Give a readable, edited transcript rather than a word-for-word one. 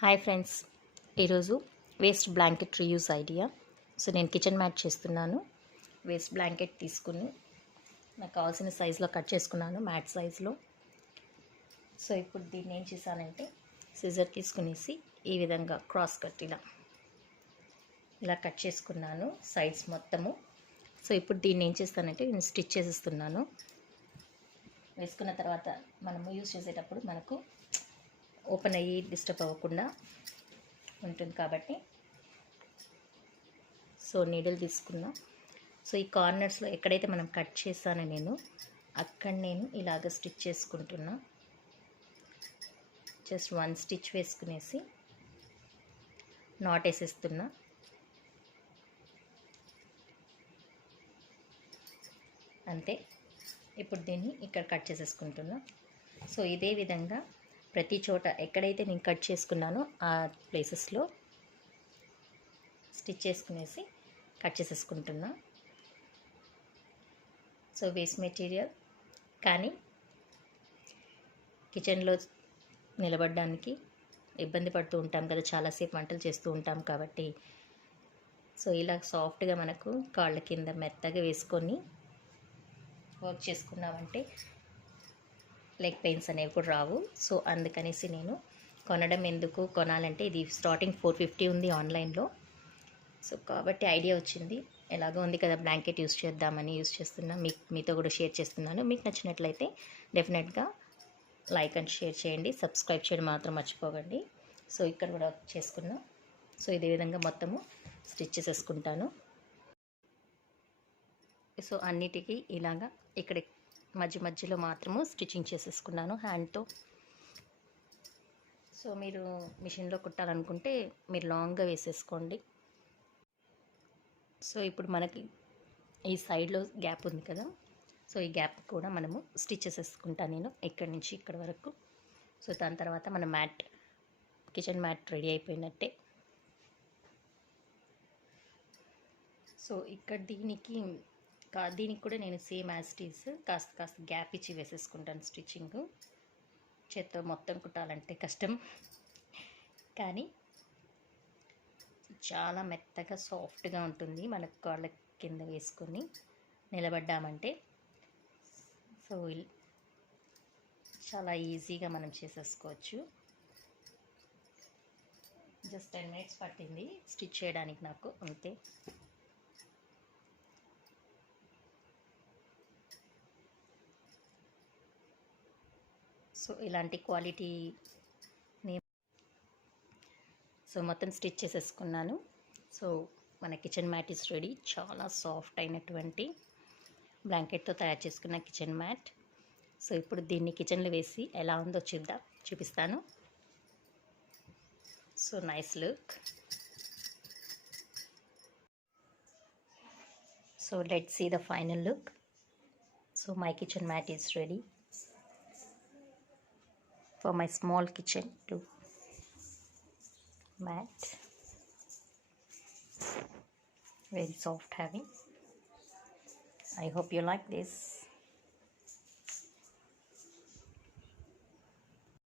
Hi friends, ఈరోజు waste blanket reuse idea. So నేను kitchen mat చేస్తున్నాను. వేస్ట్ బ్లాంకెట్ తీసుకుని నాకు కావాల్సిన సైజులో కట్ చేసుకున్నాను, మ్యాట్ సైజులో. సో ఇప్పుడు దీన్ని ఏం చేశానంటే సిజర్ తీసుకునేసి ఈ విధంగా క్రాస్ కట్ ఇలా కట్ చేసుకున్నాను సైడ్స్ మొత్తము. సో ఇప్పుడు దీన్ని ఏం చేస్తానంటే నేను స్టిచ్ చేసేస్తున్నాను. వేసుకున్న తర్వాత మనము యూజ్ చేసేటప్పుడు మనకు ఓపెన్ అయ్యి డిస్టర్బ్ అవ్వకుండా ఉంటుంది కాబట్టి సో నీడిల్ తీసుకున్నా. సో ఈ కార్నర్స్లో ఎక్కడైతే మనం కట్ చేశానో నేను అక్కడ నేను ఇలాగ స్టిచ్ చేసుకుంటున్నా. జస్ట్ 1 స్టిచ్ వేసుకునేసి నాట్ వేసేస్తున్నా. అంతే. ఇప్పుడు దీన్ని ఇక్కడ కట్ చేసేసుకుంటున్నా. సో ఇదే విధంగా ప్రతి చోట ఎక్కడైతే నేను కట్ చేసుకున్నానో ఆ ప్లేసెస్లో స్టిచ్ చేసుకునేసి కట్ చేసేసుకుంటున్నా. సో వేస్ట్ మెటీరియల్ కానీ కిచెన్లో నిలబడడానికి ఇబ్బంది పడుతూ ఉంటాం కదా, చాలాసేపు వంటలు చేస్తూ ఉంటాం కాబట్టి. సో ఇలా సాఫ్ట్గా మనకు కాళ్ళ కింద మెత్తగా వేసుకొని వర్క్ చేసుకున్నామంటే లెగ్ పెయిన్స్ అనేవి కూడా రావు. సో అందుకనేసి నేను కొనాలంటే ఇది స్టార్టింగ్ 450 ఉంది ఆన్లైన్లో. సో కాబట్టి ఐడియా వచ్చింది, ఎలాగో ఉంది కదా బ్లాంకెట్ యూస్ చేద్దామని యూస్ చేస్తున్నా. మీతో కూడా షేర్ చేస్తున్నాను. మీకు నచ్చినట్లయితే డెఫినెట్గా లైక్ అండ్ షేర్ చేయండి, సబ్స్క్రైబ్ చేయడం మాత్రం మర్చిపోకండి. సో ఇక్కడ కూడా చేసుకున్నా. సో ఇదే విధంగా మొత్తము స్టిచ్ చేసేసుకుంటాను. సో అన్నిటికీ ఇలాగా ఇక్కడ మధ్యలో మాత్రము స్టిచ్చింగ్ చేసేసుకున్నాను హ్యాండ్తో. సో మీరు మిషన్లో కుట్టాలనుకుంటే మీరు లాంగ్గా వేసేసుకోండి. సో ఇప్పుడు మనకి ఈ సైడ్లో గ్యాప్ ఉంది కదా, సో ఈ గ్యాప్ కూడా మనము స్టిచ్ చేసేసుకుంటాను నేను ఇక్కడి నుంచి ఇక్కడ వరకు. సో దాని తర్వాత మన కిచెన్ మ్యాట్ రెడీ అయిపోయినట్టే. సో ఇక్కడ దీనికి కూడా నేను సేమ్ యాజ్ ఇట్ ఈస్ కాస్త గ్యాప్ ఇచ్చి వేసేసుకుంటాను స్టిచ్చింగ్. చేత్తో మొత్తం కుట్టాలంటే కష్టం, కానీ చాలా మెత్తగా సాఫ్ట్గా ఉంటుంది మనకు కాళ్ళ కింద వేసుకొని నిలబడ్డామంటే. సో చాలా ఈజీగా మనం చేసేసుకోవచ్చు. జస్ట్ 10 minutes పట్టింది స్టిచ్ చేయడానికి నాకు, అంతే. సో ఇలాంటి క్వాలిటీ సో మొత్తం స్టిచ్ చేసేసుకున్నాను. సో మన కిచెన్ మ్యాట్ ఈస్ రెడీ. చాలా సాఫ్ట్ అయినటువంటి బ్లాంకెట్తో తయారు చేసుకున్న కిచెన్ మ్యాట్. సో ఇప్పుడు దీన్ని కిచెన్లో వేసి ఎలా ఉందో చూపిస్తాను. So nice look. So let's see the final look. So my kitchen mat is ready for my small kitchen too. Mat, very soft, heavy. I hope you like this.